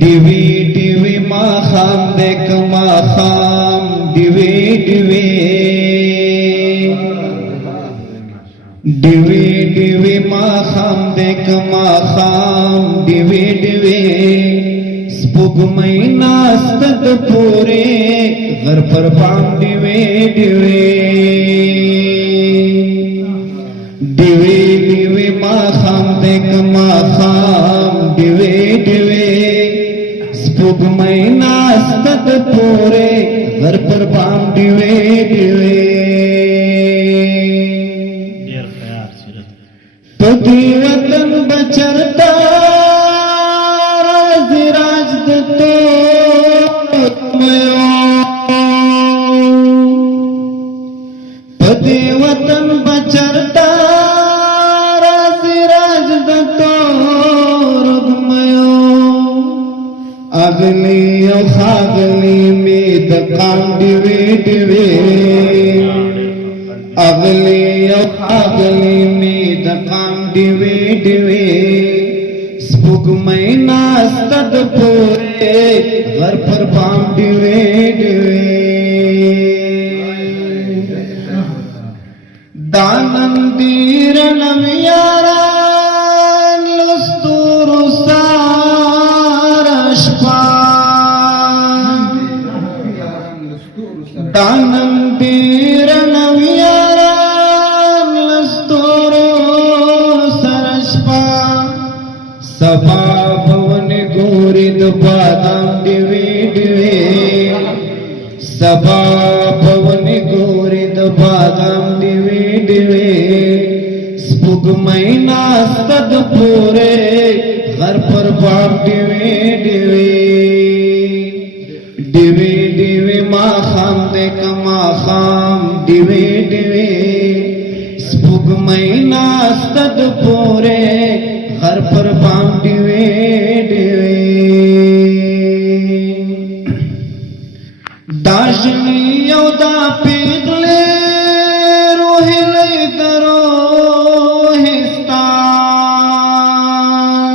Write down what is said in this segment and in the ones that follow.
ډیوی ډیوی ماښام دی که ماښام ډیوی ډیوی ډیوی ډیوی ماښام دی که ماښام ډیوی ډیوی سپوږمۍ ناسته د پورې غر پر بام ډیوی ډیوی ډیوی ډیوی ماښام دی که ماښام ډیوی ډیوی سپوږمۍ ناسته د پورې غر پر بام ډیوی ډیوی په دې وطن بچرتا راز راز د تومیو په دې وطن بچرتا راز راز د تومیو اغلی او خاغلی می د قام ډیوی ډیوی اغلی او خاغلی می د قام ډیوی ډیوی سپوږمۍ ناسته د پورې غر پر بام ډیوی ډیوی دا نن دې رڼم یاران له ستورو ساره شپه دا نن دې رڼم یاران له ستورو سره شپه سبا بون ګوري د بادام ډیوی ډیوی سبا بون ګوري د بادام ډیوی ډیوی سپوږمۍ ناسته د پورې غر پر بام ډیوی ډیوی ډیوی ډیوی ماښام دی که ماښام ډیوی ډیوی سپوږمۍ ناسته د پورې غر پر بام ډیوی ډیوی دا ژمی او دا پیغلې روهیلې د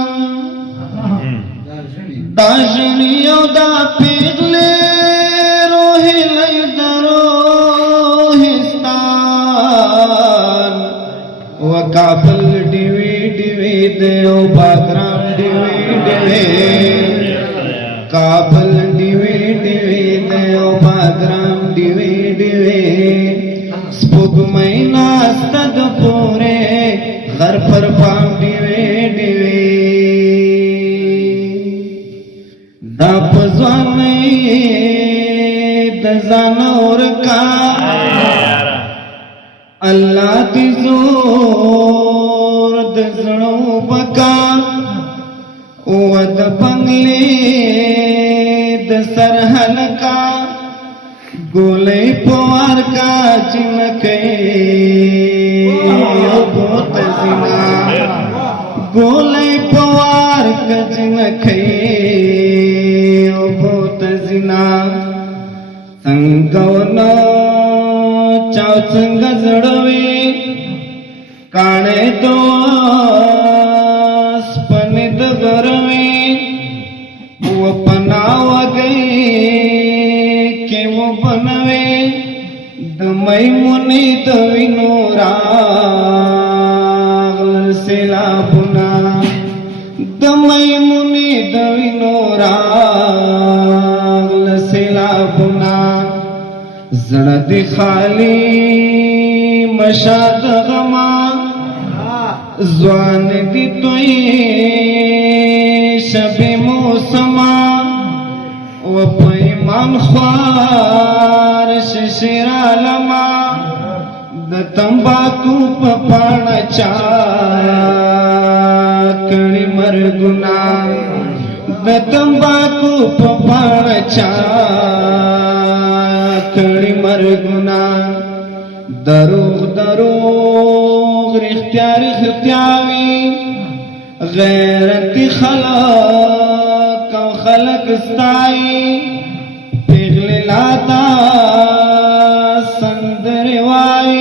روهستان دا ژمی او دا پیغلې روهیلې د روهستان و کابل ډیوی ډیوی دیو باګرام ډیوی ډیوی کابل ډیوی ډیوی دیو باګرام ډیوی ډیوی سپوږمۍ ناسته د پورې غر پر بام ډیوی ډیوی دا په ځوانۍ د ځان ورکا الله دې زور د زړو بکا او د بنگلې د سرحلکا ګولې پوار کا جنکې او بوت زنا ګولې پوار کا جنکې او بوت زنا څنګه نو چاو څنګه زړوي کاڼې تو سپنې د غروي و پناو گئی کې و بنوي د میمونې د وینو راغلل سیلابونه د میمونې د وینو راغلل سیلابونه زړه دې خالی مشاد غما ځوان دې توي شب موسما و پیمان خوار ششیر علما د تمباکو په پاڼه چا کړي مرګونه د تمباکو په پاڼه چا کړي مرګونه دروغ دروغ رښتیا رښتیاوي غیرت خلق او خلق ستای پیغلی لاتا سندر وای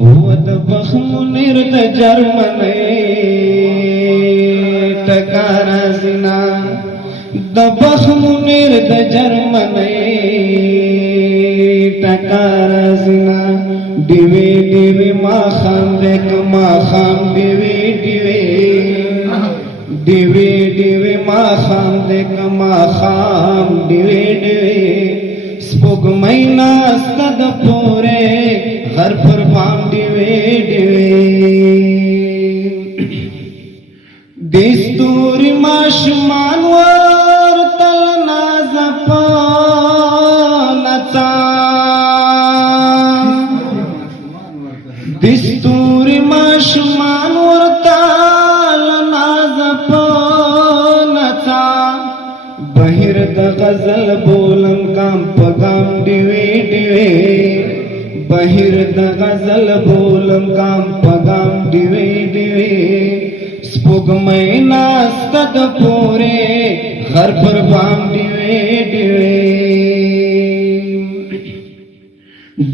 هو د بخمونیر د جرمنی ټک ټکارا زنا د بخمونیر د جرمنی ټکارا زنا دیوی دیوی ما خام دیک ما خام دیوی دیوی دیوی دیوی ما خام دیک ما خام دیوی دیوی سپوږمۍ ناسته د پورې غر پر بام دیوی دیوی د ستوري ماشومان ورتل ناز په نڅا د ستوري ماشومان ورتل ناز په نڅا بهر د غزل بولم ګام په ګام دیوی دیوی بهر د غزل بولم ګام په ګام دیوی دیوی سپوږمۍ ناسته د پورې غر پر بام دیوی دیوی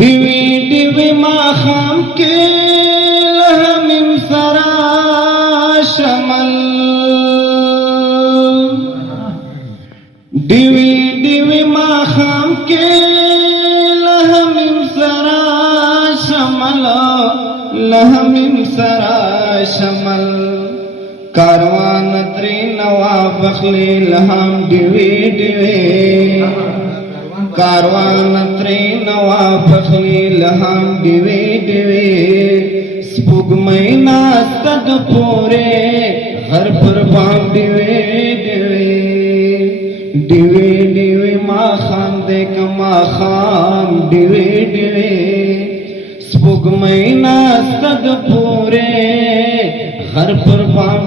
دیوی دیوی ماښام کې له حمیم سره شمل دیوی دیوی ماښام کې له حمیم سره شمل له حمیم سره شمل کاروان تری نواب اخلی لہم دیوی دیوی کاروان تری نواب اخلی لہم دیوی دیوی سپوږمۍ ناسته د پورې غر پر بام دیوی دیوی دیوی دیوی ماښام دی که ماښام دیوی دیوی سپوږمۍ ناسته د پورې غر پر بام